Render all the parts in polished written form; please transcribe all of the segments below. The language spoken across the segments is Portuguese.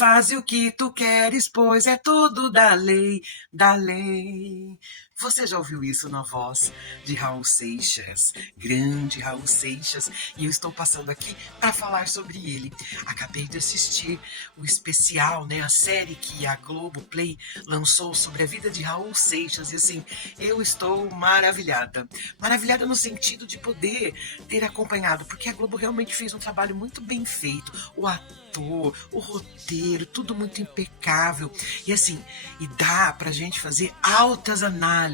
Faz o que tu queres, pois é tudo da lei, da lei. Você já ouviu isso na voz de Raul Seixas, grande Raul Seixas, e eu estou passando aqui para falar sobre ele. Acabei de assistir o especial, né, a série que a Globoplay lançou sobre a vida de Raul Seixas, e assim, eu estou maravilhada. Maravilhada no sentido de poder ter acompanhado, porque a Globo realmente fez um trabalho muito bem feito. O ator, o roteiro, tudo muito impecável. E assim, e dá pra gente fazer altas análises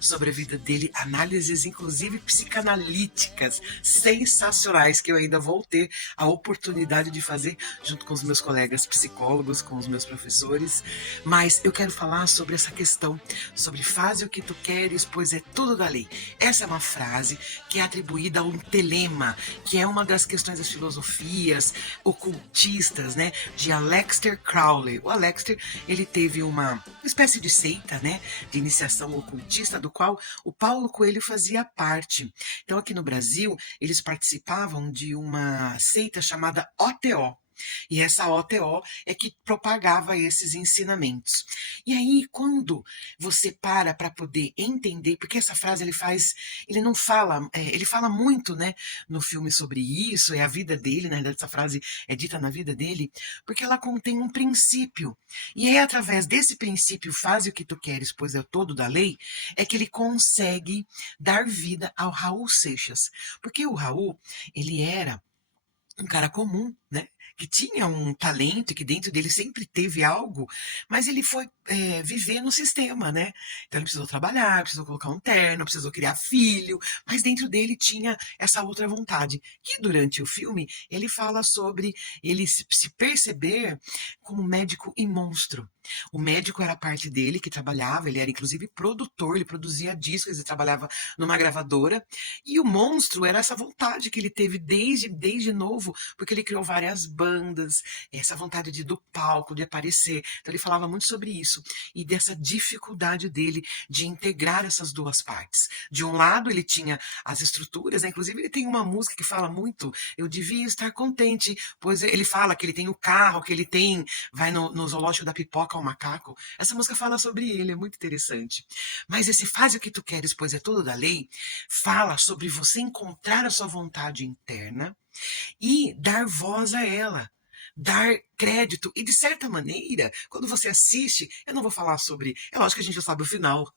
sobre a vida dele, análises inclusive psicanalíticas, sensacionais, que eu ainda vou ter a oportunidade de fazer junto com os meus colegas psicólogos, com os meus professores. Mas eu quero falar sobre essa questão, sobre faz o que tu queres, pois é tudo da lei. Essa é uma frase que é atribuída a um telema, que é uma das questões das filosofias ocultistas, né, de Aleister Crowley. O Aleister, ele teve uma espécie de seita, né, de iniciação ocultista, do qual o Paulo Coelho fazia parte. Então, aqui no Brasil, eles participavam de uma seita chamada OTO. E essa OTO é que propagava esses ensinamentos. E aí, quando você para poder entender, porque essa frase ele não fala, ele fala muito, né, no filme sobre isso, é a vida dele, né, essa frase é dita na vida dele, porque ela contém um princípio. E é através desse princípio, faz o que tu queres, pois é o todo da lei, é que ele consegue dar vida ao Raul Seixas. Porque o Raul, ele era um cara comum, né? Que tinha um talento e que dentro dele sempre teve algo, mas ele foi viver no sistema, né? Então ele precisou trabalhar, precisou colocar um terno, precisou criar filho, mas dentro dele tinha essa outra vontade. Que durante o filme ele fala sobre ele se perceber como médico e monstro. O médico era a parte dele que trabalhava, ele era inclusive produtor, ele produzia discos, ele trabalhava numa gravadora, e o monstro era essa vontade que ele teve desde novo, porque ele criou várias bandas, essa vontade de ir do palco, de aparecer. Então ele falava muito sobre isso e dessa dificuldade dele de integrar essas duas partes. De um lado ele tinha as estruturas, né? Inclusive ele tem uma música que fala muito, eu devia estar contente, pois ele fala que ele tem o carro, que ele tem, vai no zoológico da pipoca ao macaco. Essa música fala sobre ele, é muito interessante. Mas esse faz o que tu queres, pois é tudo da lei, fala sobre você encontrar a sua vontade interna e dar voz a ela, dar crédito. E de certa maneira, quando você assiste, eu não vou falar sobre. É lógico que a gente já sabe o final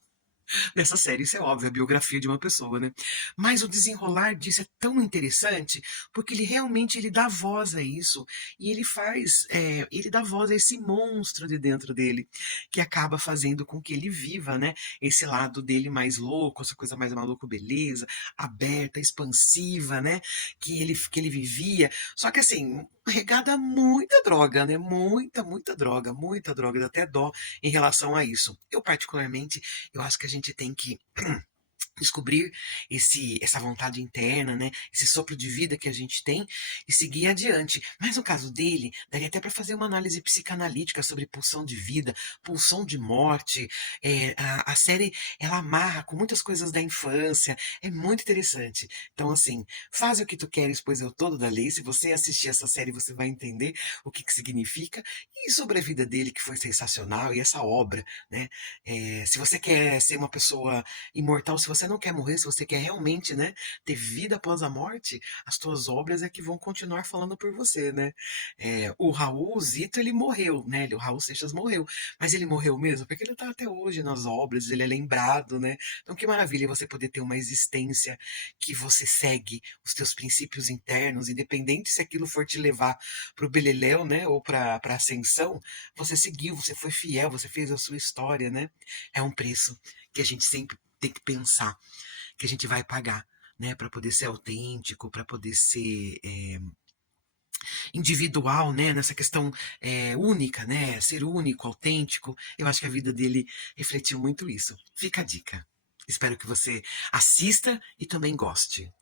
dessa série, isso é óbvio, a biografia de uma pessoa, né? Mas o desenrolar disso é tão interessante porque ele realmente ele dá voz a isso e ele dá voz a esse monstro de dentro dele que acaba fazendo com que ele viva, né? Esse lado dele mais louco, essa coisa mais maluco, beleza, aberta, expansiva, né? Que ele vivia. Só que assim, regada a muita droga, né? Muita droga, dá até dó em relação a isso. Eu, particularmente, eu acho que a gente tem que descobrir essa vontade interna, né? Esse sopro de vida que a gente tem e seguir adiante. Mas no caso dele, daria até para fazer uma análise psicanalítica sobre pulsão de vida, pulsão de morte. A série ela amarra com muitas coisas da infância, é muito interessante. Então assim, faz o que tu queres, pois é o todo da lei. Se você assistir essa série, você vai entender o que significa e sobre a vida dele que foi sensacional e essa obra, né? Se você quer ser uma pessoa imortal, se você não quer morrer, se você quer realmente, né, ter vida após a morte, as tuas obras é que vão continuar falando por você, né? O Raul Zito, ele morreu, né? O Raul Seixas morreu, mas ele morreu mesmo porque ele tá até hoje nas obras, ele é lembrado, né? Então que maravilha você poder ter uma existência que você segue os teus princípios internos, independente se aquilo for te levar pro beleléu, né, ou pra ascensão, você seguiu, você foi fiel, você fez a sua história, né? É um preço que a gente sempre tem que pensar que a gente vai pagar, né, para poder ser autêntico, para poder ser individual, né, nessa questão única, né, ser único, autêntico. Eu acho que a vida dele refletiu muito isso. Fica a dica. Espero que você assista e também goste.